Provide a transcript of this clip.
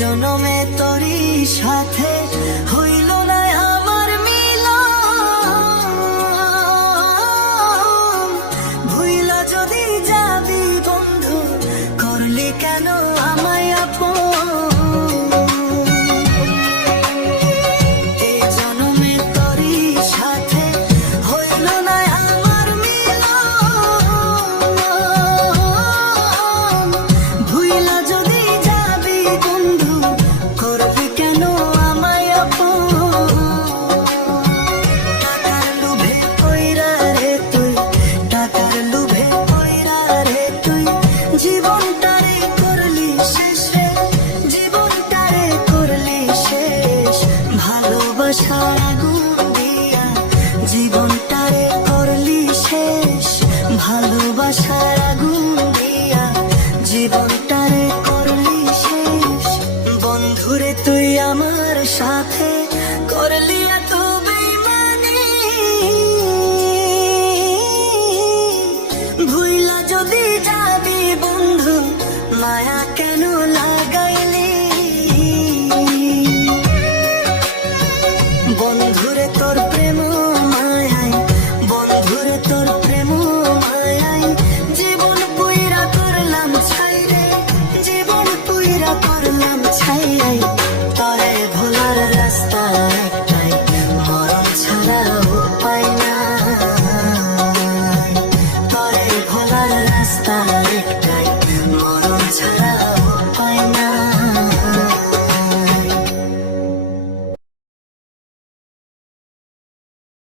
জনমে তোরই সাথে হইল না আমার মিলন, ভুইলা যদি যাবি বন্ধু করলি কেন আমায় আপন। এই জনমে তোরই সাথে হইল না আমার মিলন, ভুইলা যদি যাবি বন্ধু করবি কেন আমায় আপন। টাকার লোভে কইরা রে তুই, টাকার লোভে কইরা রে তুই জীবনটারে করলি শেষ রে, জীবনটারে করলি শেষ। ভালোবাসার আগুন দিয়া জীবনটারে করলি শেষ, ভালোবাসার আগুন দিয়া জীবনটারে করলি শেষ। বন্ধুরে তুই আমার সাথে